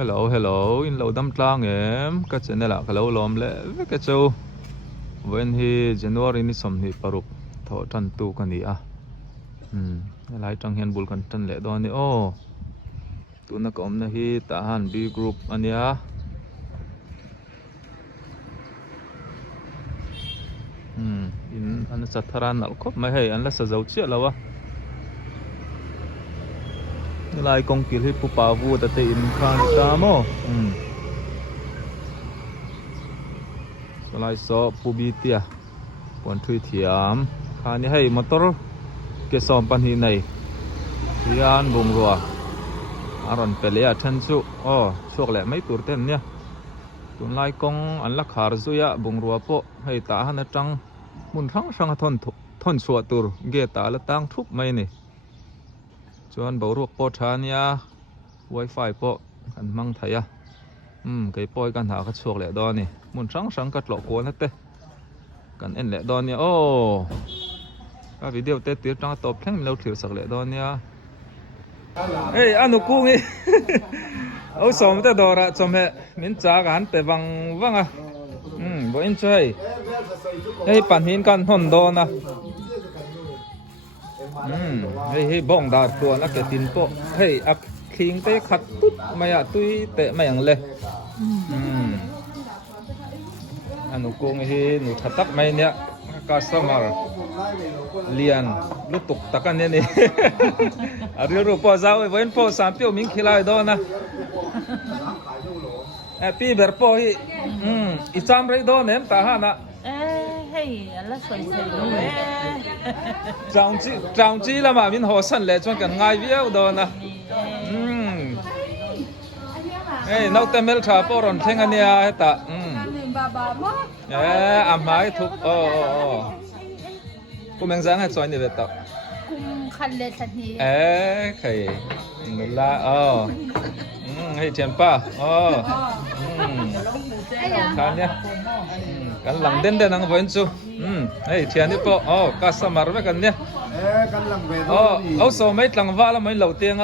hello in lo dam tlang em ka chen la ka lo lom le ve ka chu when he January ni som ni paruk tho tan tu ka ni a lai tang hian bul kan tan le do ni o tu na kom na hi ta han b group ania in an sa tharan nal khop mai hei an la sa zau chia lawa lai kong kil hi pu pa vu ta te in khan ta mo lai so pu bi tia pon thui thiam kha ni hei motor ke som pan hi nei rian bung ruwa aron pele a than chu chok le mai tur ten nia tun lai kong an la khar zuya bung ruwa po hei ta han atang mun sang thon chua tur ge ta la tang thup mai ni chuan bo ruak po thania wifi po kan mang thaya kai poi kan ha kha chok le do ni mun sang ka tlo ko na te kan en le do ni ka video te tir tang top thleng lo thir sak le do nia ei anu ku ngi au som te dora chom he min cha kan te wang a bo in choi ei pan hin kan hon do na hei bong dar tua na ke tin po hei ak thing te khat tut maya tui te mayang le anu kong hi nu thatak mai nya customer lian lutuk takan ne ni ari ru po zau wen po sam pio min khilai do na happy ber po hi I cham rei do nem ta ha na hey ala soi soi trang chi la ma min ho san le chon kan ngai viau do na hey nau temel tha poron theng ania heta amai thuk kumeng jang ha choi ni ve ta khan le than hi khai nula hey thian pa khan ya kan lang den den ang voin chu hey thian ni po customer ve kan ne kan lang ve do so mai tlang wa la mai lo tiang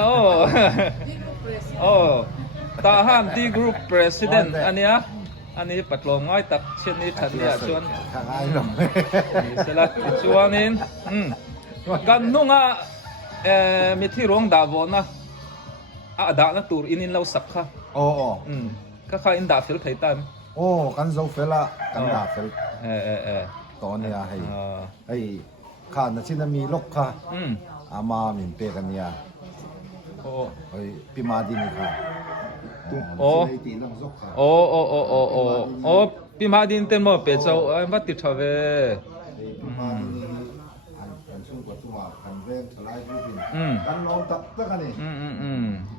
ta han t group president ania ani patlom ngai tak chen ni that ya chuan ai lo sela chuan in kan nunga mi thi rong da vo na da na tur in lo sak kha ka kha in da fil thai tam kan zo fela kan da fel to ne a hei khan na chin mi lok kha ama min pe kan ya hei pi ma di ni kha pi ma din ten mo pe chau va ti thave kan lo tak ta kan ni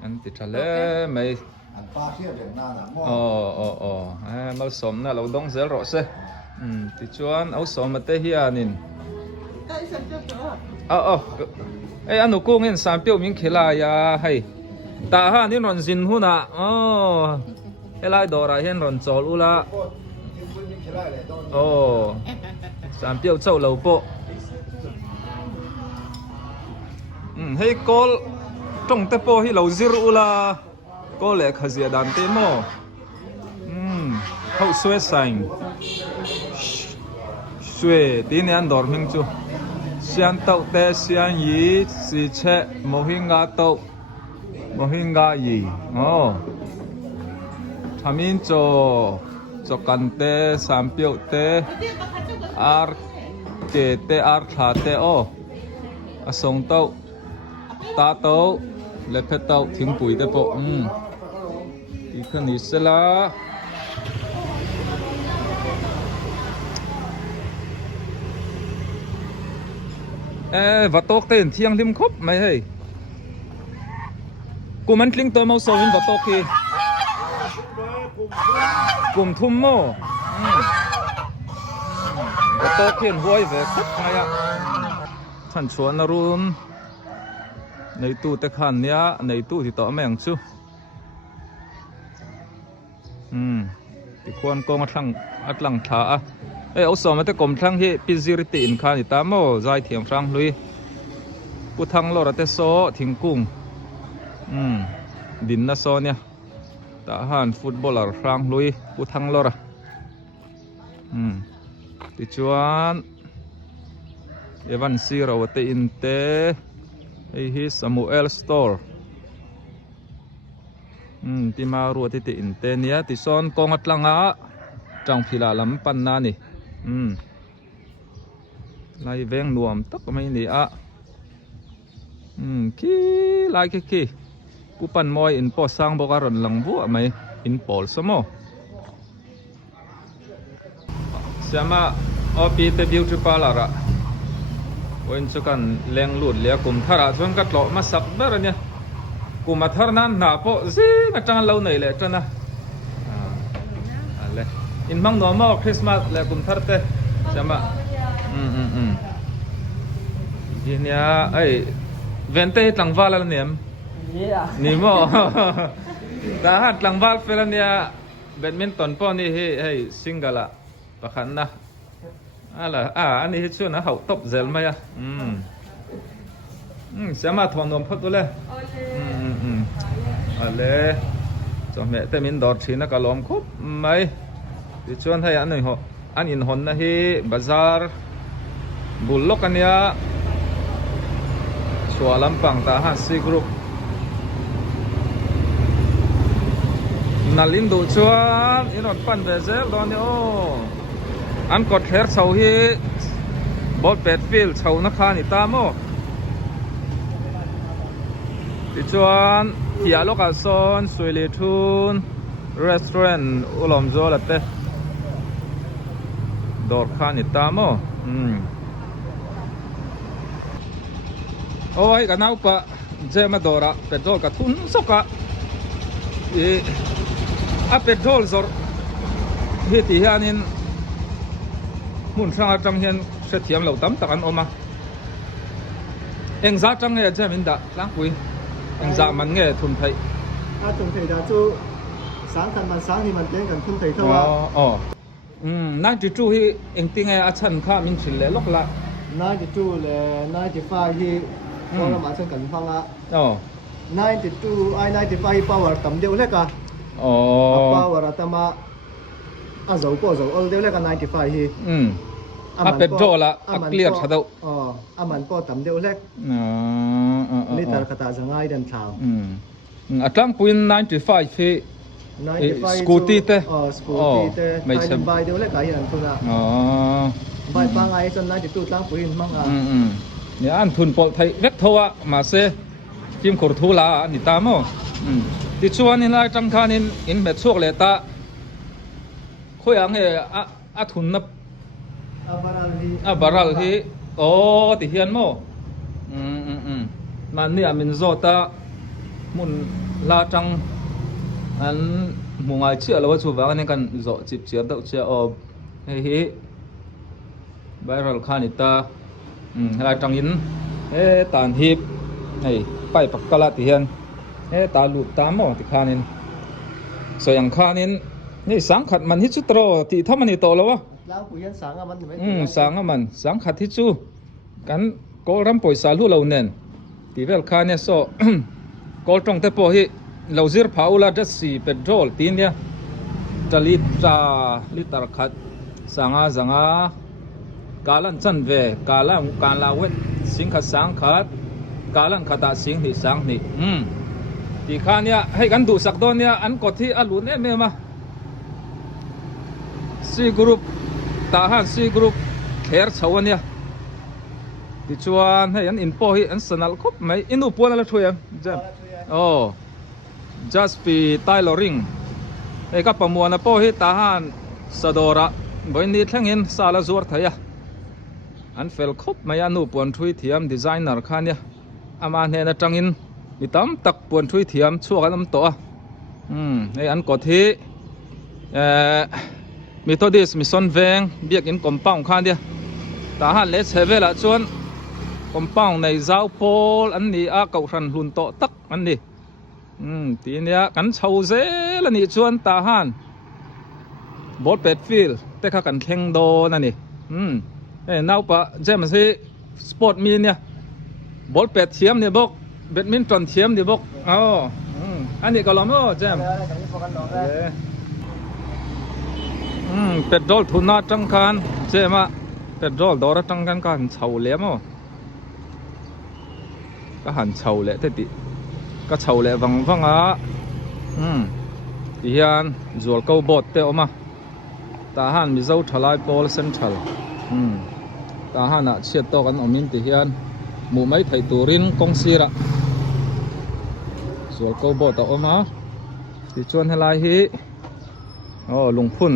an ti thale mai an pa khia ben na na mo mal som na lo dong zel ro se ti chuan au som te hianin ei anu kung in sam pio min khila ya hei ta ha ni ron zin huna elai dora hian ron chol ula sam pio chau lo po hei kol tong te po hi lo zir ula ko le khazia dan te mo hau swe saing swe tin an dor ming chu sian tau te sian yi si che mohinga tau mohinga yi thamin cho kan te sam pio te ar ke te ar tha te asong tau ta tau le phe tau thing pui te po i khani sela và tốt tên thiêng lim khóc mày hey cùng anh linh tôi mau sầu in và tốt khi cùng thum mô và tốt khiển vui về khóc mày ạ thằng chuan na run này tu te khan nia này tu thì tỏ mày ăn chứ thì quan công at lăng thả ê số mà te kom thang hi piziriti in khan ta mo zai thiam sang lui pu thang lo ra te so thing kung din na so nia ตาหันฟุตบอลร์รังลุยผู้ทั้งลอระติจวนเอวันซีเราเตอินเตไอฮิสมูเอลสโตร์ที่มารัวที่อินเตเนียที่ซ้อนกองอัตลังอาจังพิลาลำปันนานี่ไล่เวงนวมตักไม่นี่ขี้ไล่ขี้ผู้ปันมอยอินปอสร้างบอกการหลังบัวไหมอินปอลสมอเสียมาอปีเตบิวทริปาลาระวันสุกันแรงหลุดเลี้ยกุมทาราชวนกัดหล่อมาสักเบอร์เนี่ยกุมมาทาร์นั้นหนาโปซิงัดจังเล่าหน่อยเลยจังนะอะไรอินมังนัวมอคริสต์มาสเลยกุมทาร์เตเสียมาทีเนี้ยไอ้เวนเต้หลังวาลแล้วเนี่ยนี่มั้งแต่หัดหลังวาลเฟลเนี่ยแบดมินตันป้อนนี่ให้ซิงเกิลละประคันนะอะไรอันนี้ช่วยนะเขาตบเซลไหมเสียมาทอนนมพัดตัวเลยอะไรจอมแม่แต่มินดอร์ชีนักล้อมคุบไหมที่ชวนให้อันหนึ่งอันอินหอนนะฮีบาซาร์บุลล็อกอันเนี้ยชัวลำปังตาฮันซีกรุ๊ปนัลินดูชวนอินหอนปันเบเซลตอนนี้โออันกดแคร์เสาฮีบอลเป็ดฟิลเสานักขานิตามโอที่ชวนที่อาลูกาซอนสวยเลทุนร้านอาหารอุลอมโจลัตเตดอร์ขานิตามโอโอ้ยกันเอาปะเจมาดอระเป็ดโดกับทุนสกะเป็ดโดลซอร์ที่ที่ฮานินมุนช่างจังเห็นเสียมเหล่าตั้มตะกันออกมาเอ็งจ้าจังเงี้ยเจมินดาล้างปุยเอ็งจ้ามันเงี้ยทุนไทยทุนไทยจะจู่สังคันมันสังที่มันเล่นกันทุนไทยเท่าว่านั่นจู่ที่เอ็งติงไงอาชันข้ามินชิลเลยล็อกละน่าจะจู่เลยน่าจะฟ้าที่พอเรามาเช่นกันฟังละน่าจะจู่น่าจะฟ้าที่ปาวร์ต่ำเดียวเล็กอะปาวร์ต่ำมาเจ้าก็เจ้าเดียวเล็กกันน่าจะฟ้าที่เป็ดโดละเกลียดชะดูมันก็ต่ำเดียวเล็กนี่แต่กระตาจะง่ายเดินทางตั้งปุยนั่นจะฟ้าที่สกูตี้เต้สกูตี้เต้ไม่ใช่ใบเดียวเล็กกันอย่างนั้นใบบางไอ้จนน่าจะตู้ตั้งปุยมั่งเนี่ยอันทุนปอไทยเวกทัวมาเซจิมขูดทูลานี่ตามอ่ะที่ชวนนี่นะจังคานินอินเบ็ดช่วงเลต้าคุยอังเฮทุนนับบารัลที่โอ้ติเฮียนโมมันเนี่ยมินโซตามุนลาจังอันมุงไอเชื่อแล้วว่าชูบางนี่กันโซจิบเชียบดอกเชียอบเฮ้บารัลคานิตาลาจังอินตานฮิบไปปักกะลาติเฮียนตาลูกตามโมติคานินสยังคานินนี่สังขัดมันฮิจุตโรที่ทำมันนี่โตแล้ววะแล้วปุยยันสังมันสังมันสังขัดฮิจูกันกอลรำปอยสาลูเราเน้นที่เวลคาเนี่ยโซกอลตรงเตปอฮิเราซิร์พาวลาดัสซีเป็ดโดลตีนเนี่ยจะลิตาขัดสังกาลันจันเวกาลาเวทสิงขัดสังขัดกาลันขัดสิงที่สังนี่ที่ข้าเนี่ยให้กันดูสักตอนเนี่ยอันกดที่อัลลุนเนี่ยไม่มาซีกรุ๊ปทหารซีกรุ๊ปเคร์ชาวเนี่ยที่ชวนให้อันอินโปให้อันสนัลคบไหมอินูปวนอะไรช่วยยังจ้ะจัสปีไตลอริงไอ้กับประมวลนะโปให้ทหารสะดอระบ่อยนิดทั้งเห็นซาลาซัวร์ไทยอันเฟลคบไหมอันนูปวนช่วยเทียมดีไซเนอร์ข้าเนี่ยอามาเนี่ยนะจังอินมีตั้มตักปวนช่วยเทียมชั่วกันน้ำตัวไอ้อันกดที่มีตัวดิสมีซอนเวงเบียกอินกอมป้องข้าเดียทหารเลสเฮเวล่ะชวนกอมป้องในเจ้าโพลอันนี้เก่าชันหุ่นโตตักอันนี้ทีเนี้ยกันเช่าเซละนี่ชวนทหารบอลเป็ดฟิลแต่ข้ากันแข่งโดนั่นนี่น่าปะเจมส์สปอร์ตมีเนี่ยบอลเป็ดเทียมเนี่ยบอกแบดมินตันเทียมเนี่ยบอก อันนี้ก็ล้อมโอ้แจมเป็ดโดลทุนนาจังคันเจมาเป็ดโดลดอร์จังกันก็หันเฉาเลี้ยมก็หันเฉาเละเตติก็เฉาเละวังอ่ะที่ฮันจวลเก้าบดเตอมาตาหันมิเจ้าทลายพอลเซนทรัลตาหันอ่ะเชียดโตกันอมินที่ฮันหมู่ไม่ไทยตูรินกงซีระจวลเก้าบดต่อมาที่ชวนให้ลายฮีลุงพุ่น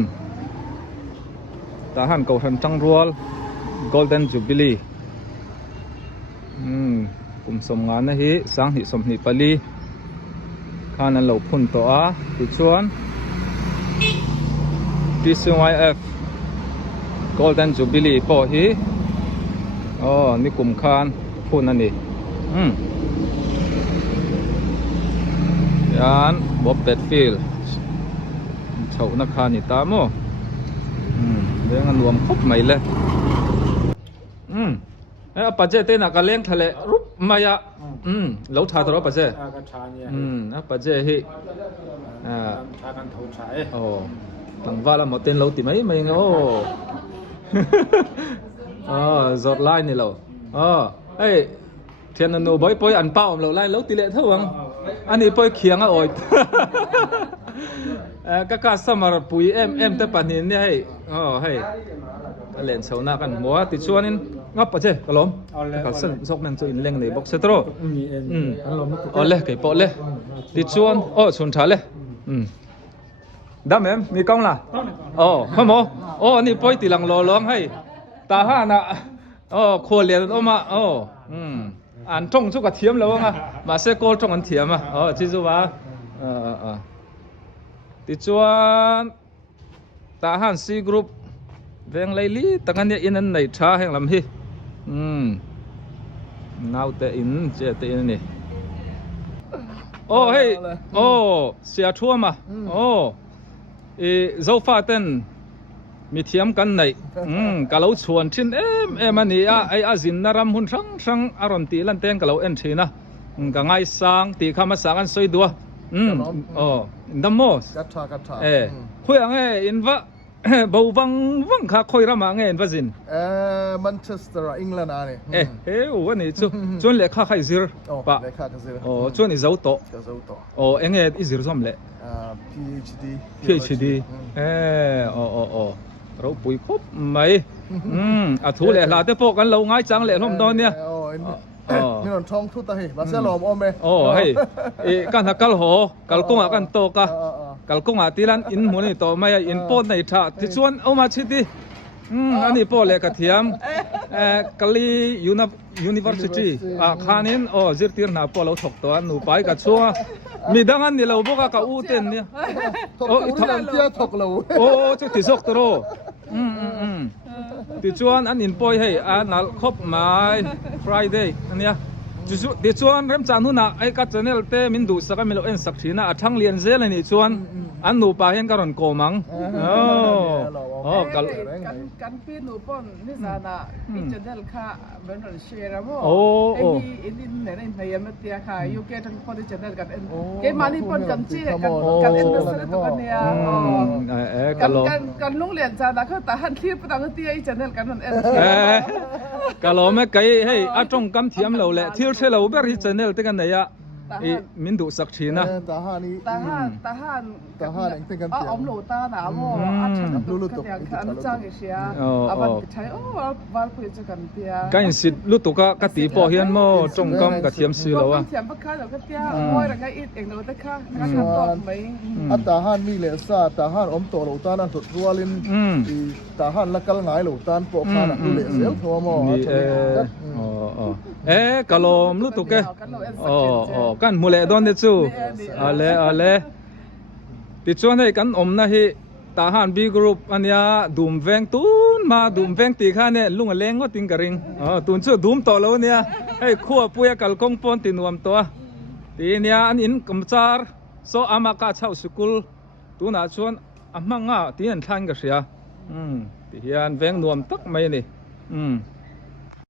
ตาหันเก่าทันจังรัวล Golden Jubilee กลุ่มสมงานนะฮีสังหิสมหิปลีข้านั้นเราพุ่นตัวที่ชวน TCYF Golden Jubilee พอฮีนี่กลุ่มคานพุ่นนั่นนี่ยานบ๊อบเป็ดฟิลเฉานักคานี่ตามเรื่องรวมครบไหมเลยปัจเจเต้นกันเลี้ยงทะเลรูปมายะเราทาตัวปัจเจปัจเจฮีทากันทูใช้หลังว่าเราหมดเต้นเราติดไหมไม่งั้นจอดไล่นี่เราเฮ้ยเทียนนูบอยปอยอันเป้าเราไล่เราติเละเท่าวังอันนี้ปอยเขียงอ่ะโอ้ยก็การสมัครปุ๋ยแต่ปัจจุบันเนี่ยให้เล่นเสาหน้ากันหัวติดชวนนี่งับปะเจ้กระล้มก็สั่งซอกนั่งจะอินเล่งในบ็อกเซตโร่เลยไก่ปอเลยติดชวนชวนชาเลยดำเอ็มมีกล้องล่ะข้าหมอนี่ปอยตีหลังรอร้องให้ตาห้านะโคเรียนออกมาอ่านท่องชุกกระเทียมแล้วว่ามาเสกโกท่องกันเทียมจิจูว่าติดชวนตาห้านซีกรุ๊ปเวงไลลี่ตั้งแต่อินนั้นในช้าแห่งลำฮีนาวแต่อินเจแต่อินนี่เฮ้ยเสียทั่วมาเจ้าฟ้าเต้นมีเทียมกันในกะเราชวนชินมันนี่ไอ้อาจินนารำหุ่นช่างอารมณ์ตีลันเต้นกะเราทีนะกะไงสังตีข้ามาสังกันสวยดัวดัมโมคุยอะไรอินวะบ่วังข้าคุยรำอะไรอินวะจินมันเชสเตอร์อังกฤษนี่วันนี้ชวนเล็กข้าใครซิร์ปะชวนนี่เจ้าโตเอ็งอิซิร์ซ้ำเล็กPhD เราปุ๋ยครบไหมถูเละลาเตปกันเราง่ายจังเละล้มตอนเนี้ยนี่นนช่องทุตาเฮมาเสลอมอมเฮ้ยกันทักกัลโหกัลกงกันโตกะกัลกงตีลันอินหัวนี่โตไม่อินปนในท่าที่ชวนเอามาชิดดิอันนี้ปอเล็กเทียมกัลลีUniversity ข้านินจิตตีร์นาปอเราถกตัวหนูไปกับชัวมีดังนั้นนี่เราบอกกับอูเต็นเนี่ยทักเตี้ยถกเราจุดที่สกตัวติดชวนอันอินปอยให้นัลครบไม้ Friday อันเนี้ยติดชวนเริ่มจากนู่นนะไอ้กัจเจเนลเต้มินดูสักมิโลเอ็นสักทีนะทั้งเรียนเซลนี่ชวนอันหนูปาเห็นกันโกมังกันพี่หนูป้อนนี่สานะพี่จะได้ค่ะเป็นคนเชียร์มั้งอินเนี่ยในยามเตียค่ะยูเกทั้งคนที่จะได้กันเกมานี่ป้อนกันเชียร์กันเอ็นเซอร์ตัวกันเนี่ยกันลุงเรียนจ้าแต่เขาแต่หันที่ประตูเตียจะได้กันนั่นเองก็เราไม่ไกลให้จงกำเทียมเราแหละที่เราเบอร์ที่จะเนี่ยที่กันไหนอะมินดูสักทีนะตาฮันเป็นกันเตียมหนูตาหนาวอาจจะดูกันอย่างอันจ้างเชียวันใช้วันคุยจะกันเตียกันสิลุตุกะตีปอเฮียนโมจงกำกะเทียมซื้อแล้วอะเทียมพักข้าวเราก็เตียโอ้ยอะไรอีกเองเราแต่ข้าวงานทำต่อไหมตาฮันมีเลซ่าตาฮันอมโตเราตานั่นถุดรัวลินตาฮันละกัลไงเราตานปอกขาดูเลเซลทัวโมกะลมลุตุกะกันมูเลดอนเดซูอะไรติดชวนให้กันนะฮีทหารบีกรุ๊ปอันยาดูมเวงตูนมาดูมเวงตีข้าเนี่ยลุงเล้งก็ติงกระริงตูนชื่อดูมต่อแล้วเนี่ยให้ขั้วปุยกัลกงปนตินวมตัวทีเนี่ยอันอินกำจาร์โซอามากาชาวสกุลตูน่าชวนอามังอ่ะที่นั่นท่านก็เสียที่ยันเวงนวมตักไม่นี่